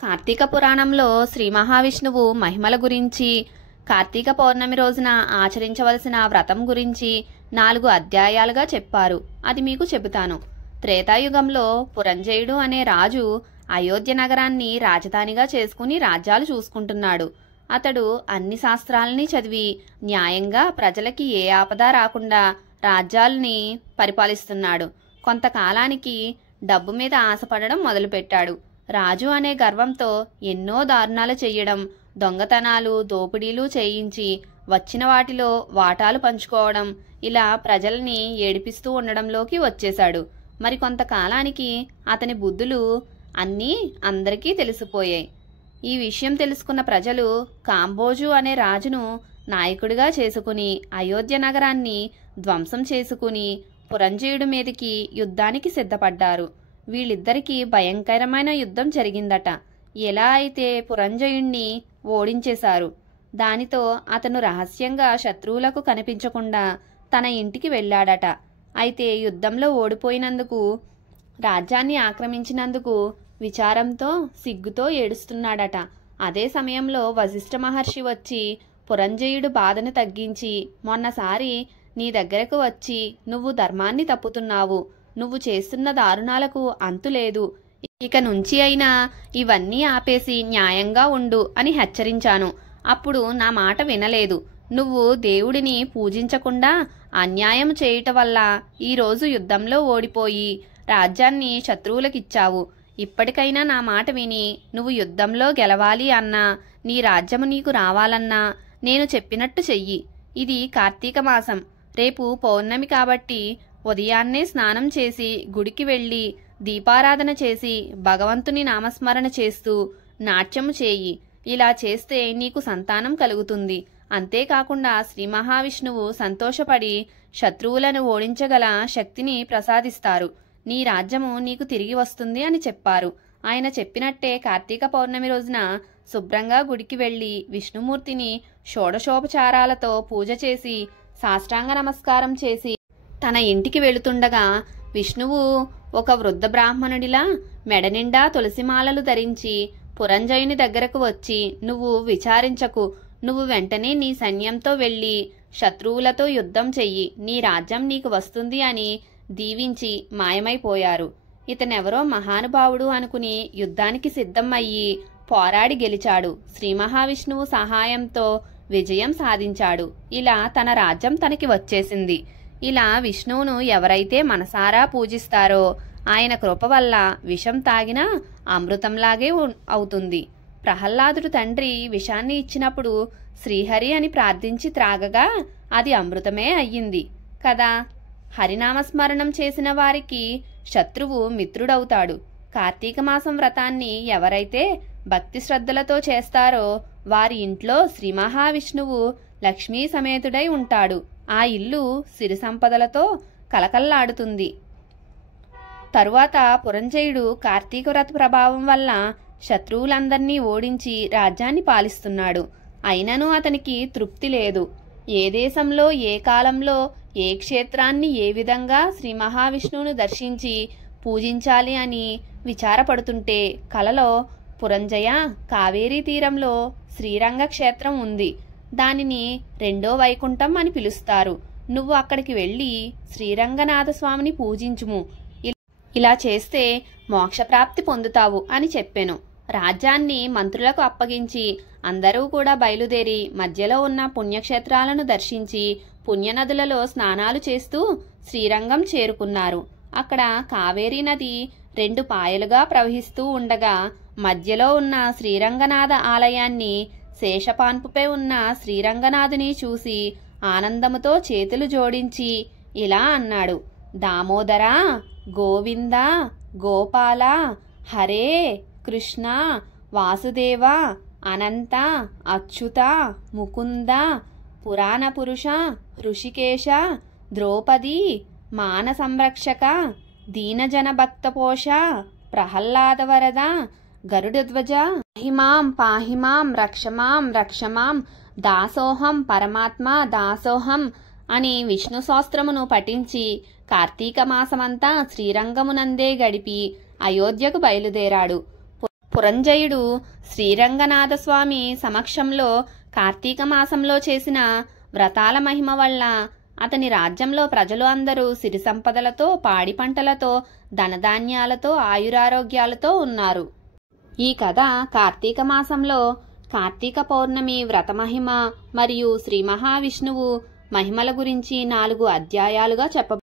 కార్తీక పురాణంలో శ్రీ మహావిష్ణువు మహిమల గురించి, కార్తీక పౌర్ణమి రోజున ఆచరించవలసిన వ్రతం గురించి 4 అధ్యాయాలుగా చెప్పారు. అది మీకు చెబుతాను. త్రేతాయుగంలో పురంజయుడు అనే రాజు అయోధ్య నగరాన్ని రాజధానిగా చేసుకుని రాజ్యాలు చూసుకుంటున్నాడు. అతడు అన్ని శాస్త్రాలని చదివి న్యాయంగా ప్రజలకి ఏ ఆపద రాకుండా రాజ్యాల్ని పరిపాలిస్తున్నాడు. కొంతకాలానికి డబ్బు మీద ఆశపడడం మొదలుపెట్టాడు. రాజు అనే గర్వంతో ఎన్నో దారుణాలు చెయ్యడం, దొంగతనాలు, దోపిడీలు చేయించి వచ్చిన వాటిలో వాటాలు పంచుకోవడం, ఇలా ప్రజల్ని ఏడిపిస్తూ ఉండడంలోకి వచ్చేశాడు. మరి కొంతకాలానికి అతని బుద్ధులు అన్నీ అందరికీ తెలిసిపోయాయి. ఈ విషయం తెలుసుకున్న ప్రజలు కాంబోజు అనే రాజును నాయకుడిగా చేసుకుని అయోధ్య నగరాన్ని ధ్వంసం చేసుకుని పురంజయుడి మీదకి యుద్ధానికి సిద్ధపడ్డారు. వీళ్ళిద్దరికీ భయంకరమైన యుద్ధం జరిగిందట. ఎలా అయితే పురంజయుణ్ణి ఓడించేశారు. దానితో అతను రహస్యంగా శత్రువులకు కనిపించకుండా తన ఇంటికి వెళ్ళాడట. అయితే యుద్ధంలో ఓడిపోయినందుకు, రాజ్యాన్ని ఆక్రమించినందుకు విచారంతో సిగ్గుతో ఏడుస్తున్నాడట. అదే సమయంలో వశిష్ఠ మహర్షి వచ్చి పురంజయుడు బాధను తగ్గించి, మొన్నసారి నీ దగ్గరకు వచ్చి నువ్వు ధర్మాన్ని తప్పుతున్నావు, నువ్వు చేస్తున్న దారుణాలకు అంతులేదు, ఇక నుంచి అయినా ఇవన్నీ ఆపేసి న్యాయంగా ఉండు అని హెచ్చరించాను. అప్పుడు నా మాట వినలేదు. నువ్వు దేవుడిని పూజించకుండా అన్యాయం చేయటం వల్ల ఈరోజు యుద్ధంలో ఓడిపోయి రాజ్యాన్ని శత్రువులకిచ్చావు. ఇప్పటికైనా నా మాట విని నువ్వు యుద్ధంలో గెలవాలి అన్నా, నీ రాజ్యము నీకు రావాలన్నా నేను చెప్పినట్టు చెయ్యి. ఇది కార్తీక మాసం. రేపు పౌర్ణమి కాబట్టి ఉదయాన్నే స్నానం చేసి గుడికి వెళ్ళి దీపారాధన చేసి భగవంతుని నామస్మరణ చేస్తూ నాట్యము చేయి. ఇలా చేస్తే నీకు సంతానం కలుగుతుంది. అంతేకాకుండా శ్రీ మహావిష్ణువు సంతోషపడి శత్రువులను ఓడించగల శక్తిని ప్రసాదిస్తారు. నీ రాజ్యము నీకు తిరిగి వస్తుంది అని చెప్పారు. ఆయన చెప్పినట్టే కార్తీక పౌర్ణమి రోజున శుభ్రంగా గుడికి వెళ్ళి విష్ణుమూర్తిని షోడశోపచారాలతో పూజ చేసి సాష్టాంగ నమస్కారం చేసి తన ఇంటికి వెళుతుండగా విష్ణువు ఒక వృద్ధ బ్రాహ్మణుడిలా మెడనిండా తులసిమాలలు ధరించి పురంజయుని దగ్గరకు వచ్చి, నువ్వు విచారించకు, నువ్వు వెంటనే నీ సైన్యంతో వెళ్ళి శత్రువులతో యుద్ధం చెయ్యి, నీ రాజ్యం నీకు వస్తుంది అని దీవించి మాయమైపోయారు. ఇతనెవరో మహానుభావుడు అనుకుని యుద్ధానికి సిద్ధం అయ్యి పోరాడి గెలిచాడు. శ్రీ మహావిష్ణువు సహాయంతో విజయం సాధించాడు. ఇలా తన రాజ్యం తనకి వచ్చేసింది. ఇలా విష్ణువును ఎవరైతే మనసారా పూజిస్తారో ఆయన కృప వల్ల విషం తాగినా అమృతంలాగే అవుతుంది. ప్రహ్లాదుడు తండ్రి విషాన్ని ఇచ్చినప్పుడు శ్రీహరి అని ప్రార్థించి త్రాగగా అది అమృతమే అయ్యింది కదా. హరినామస్మరణం చేసిన వారికి శత్రువు మిత్రుడవుతాడు. కార్తీక మాసం వ్రతాన్ని ఎవరైతే భక్తి శ్రద్ధలతో చేస్తారో వారి ఇంట్లో శ్రీ మహావిష్ణువు లక్ష్మీ సమేతుడై ఉంటాడు. ఆ ఇల్లు సిరి సంపదలతో కలకల్లాడుతుంది. తరువాత పురంజయుడు కార్తీక వ్రత ప్రభావం వల్ల శత్రువులందర్నీ ఓడించి రాజ్యాన్ని పాలిస్తున్నాడు. అయినను అతనికి తృప్తి లేదు. ఏ దేశంలో, ఏ కాలంలో, ఏ క్షేత్రాన్ని ఏ విధంగా శ్రీ మహావిష్ణువును దర్శించి పూజించాలి అని విచారపడుతుంటే కలలో, పురంజయ, కావేరీ తీరంలో శ్రీరంగ క్షేత్రం ఉంది. దానిని రెండో వైకుంఠం అని పిలుస్తారు. నువ్వు అక్కడికి వెళ్ళి శ్రీరంగనాథ స్వామిని పూజించుము. ఇలా చేస్తే మోక్షప్రాప్తి పొందుతావు అని చెప్పెను. రాజ్యాన్ని మంత్రులకు అప్పగించి అందరూ కూడా బయలుదేరి మధ్యలో ఉన్న పుణ్యక్షేత్రాలను దర్శించి పుణ్యనదులలో స్నానాలు చేస్తూ శ్రీరంగం చేరుకున్నారు. అక్కడ కావేరీ నది 2 పాయలుగా ప్రవహిస్తూ ఉండగా మధ్యలో ఉన్న శ్రీరంగనాథ ఆలయాన్ని, శేషపాన్పుపై ఉన్న శ్రీరంగనాథుని చూసి ఆనందముతో చేతులు జోడించి ఇలా అన్నాడు: దామోదర, గోవింద, గోపాల, హరే కృష్ణ, వాసుదేవ, అనంత, అచ్యుత, ముకుంద, పురాణ పురుష, హృషికేశ, ద్రౌపది, మాన సంరక్షక, దీనజన భక్తపోష, ప్రహ్లాదవరద, గరుడధ్వజ, పాహిమాం పాహిమాం, రక్షమాం రక్షమాం, దాసోహం పరమాత్మ దాసోహం అని విష్ణు శాస్త్రమును పఠించి కార్తీక మాసమంతా శ్రీరంగమునందే గడిపి అయోధ్యకు బయలుదేరాడు. పురంజయుడు శ్రీరంగనాథ స్వామి సమక్షంలో కార్తీక మాసంలో చేసిన వ్రతాల మహిమ వల్ల అతని రాజ్యంలో ప్రజలు అందరూ సిరి సంపదలతో, పాడి పంటలతో, ధనధాన్యాలతో, ఆయురారోగ్యాలతో ఉన్నారు. ఈ కథ కార్తీక మాసంలో కార్తీక పౌర్ణమి వ్రత మహిమ మరియు శ్రీ మహావిష్ణువు మహిమల గురించి 4 అధ్యాయాలుగా చెప్పబడింది.